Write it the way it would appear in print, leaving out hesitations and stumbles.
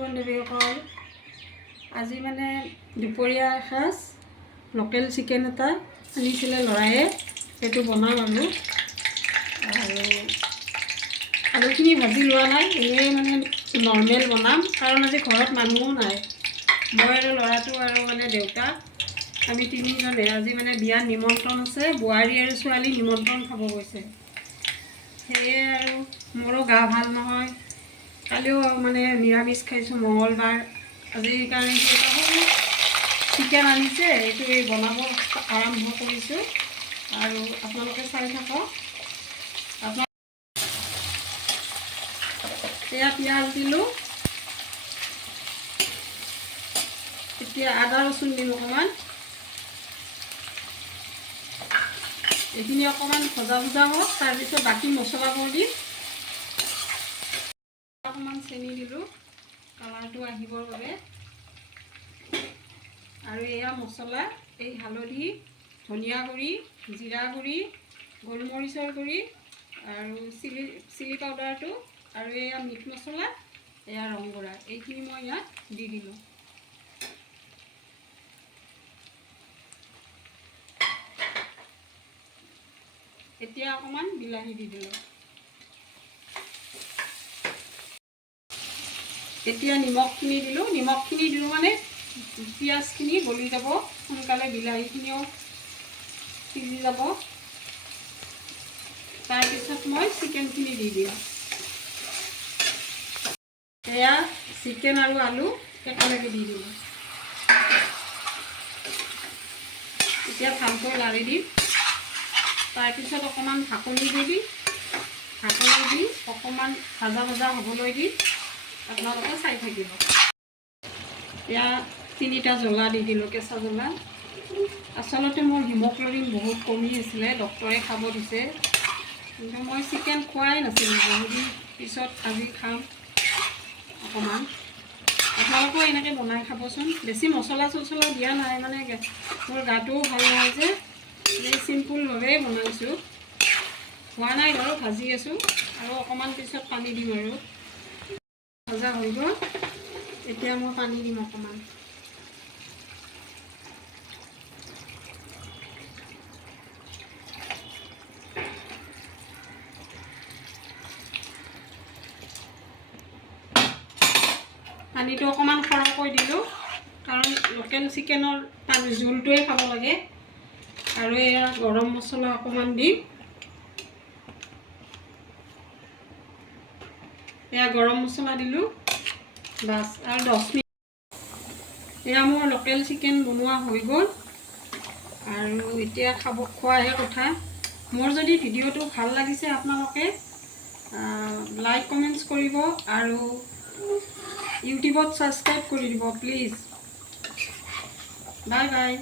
বন্ধুবান্ধৱীসকল, আজি মানে দুপৰীয়া সাজ লোকেল চিকেন এটা আনিছিলে ল'ৰায়ে, সেইটো বনাম আৰু আলুখিনি ভাজি লোৱা নাই, এনেই মানে নৰ্মেল বনাম কাৰণ আজি ঘৰত মানুহো নাই। মই আৰু ল'ৰাটো আৰু মানে দেউতাক, আমি তিনিজনে আজি মানে বিয়াৰ নিমন্ত্ৰণ আছে, বোৱাৰী আৰু ছোৱালী নিমন্ত্ৰণ খাব গৈছে। সেয়ে আৰু মোৰো গা ভাল নহয়, কালিও মানে নিৰামিষ খাইছোঁ, মঙলবাৰ। আজি সেইকাৰণে সৰু চিকেন আনিছে, এইটো বনাব আৰম্ভ কৰিছোঁ আৰু আপোনালোকে চাই থাকক। এয়া পিঁয়াজ দিলোঁ, এতিয়া আদা ৰচুন দিম অকণমান। এইখিনি অকণমান ভজা হওক, তাৰপিছত বাকী মছলাবোৰ দিম। অকণমান চেনি দিলোঁ কালাৰটো আহিবৰ বাবে। আৰু এয়া মছলা, এই হালধি, ধনিয়া গুড়ি, জিৰা গুড়ি, গোলমৰিচৰ গুড়ি আৰু চিলি পাউডাৰটো, আৰু এয়া মিট মছলা, এয়া ৰং গুড়া, এইখিনি মই ইয়াত দি দিলোঁ। এতিয়া অকণমান বিলাহী দি দিলোঁ। এতিয়া নিমখখিনি দিলোঁ, মানে পিঁয়াজখিনি গলি যাব সোনকালে, বিলাহীখিনিও সিজি যাব। তাৰপিছত মই চিকেনখিনি দি দিম। এয়া চিকেন আৰু আলু একেলগে দি দিলোঁ। এতিয়া ভালকৈ লাৰি দিম। তাৰপিছত অকণমান ঢাকনি দি অকণমান ভাজা হ'বলৈ দি আপোনালোকে চাই থাকিব। এতিয়া 3টা জ্বলা দি দিলোঁ, কেঁচা জ্বলা। আচলতে মোৰ হিমোগ্ল'বিন বহুত কমি আছিলে, ডক্টৰে খাব দিছে, কিন্তু মই চিকেন খোৱাই নাছিলোঁ। বহুদিন পিছত আজি খাম অকণমান। আপোনালোকেও এনেকৈ বনাই খাবচোন। বেছি মছলা দিয়া নাই, মানে মোৰ গাটোও ভাল নহয় যে, এই চিম্পুলভাৱেই বনাইছোঁ। হোৱা নাই বাৰু, ভাজি আছোঁ আৰু অকণমান পিছত পানী দিম আৰু। ভজা হৈ গ'ল, এতিয়া মই পানী দিম অকণমান। পানীটো অকণমান সৰহকৈ দিলোঁ, কাৰণ লোকেল চিকেনৰ জোলটোৱে খাব লাগে। আৰু এয়া গৰম মছলা অকণমান দিম। এয়া গৰম মছলা দিলোঁ, বাছ আৰু 10 মিনিট। এয়া মোৰ লোকেল চিকেন বনোৱা হৈ গ'ল আৰু এতিয়া খোৱাহে কথা। মোৰ যদি ভিডিঅ'টো ভাল লাগিছে, আপোনালোকে লাইক কমেণ্টছ কৰিব আৰু ইউটিউবত ছাবস্ক্ৰাইব কৰি দিব প্লিজ। Bye bye.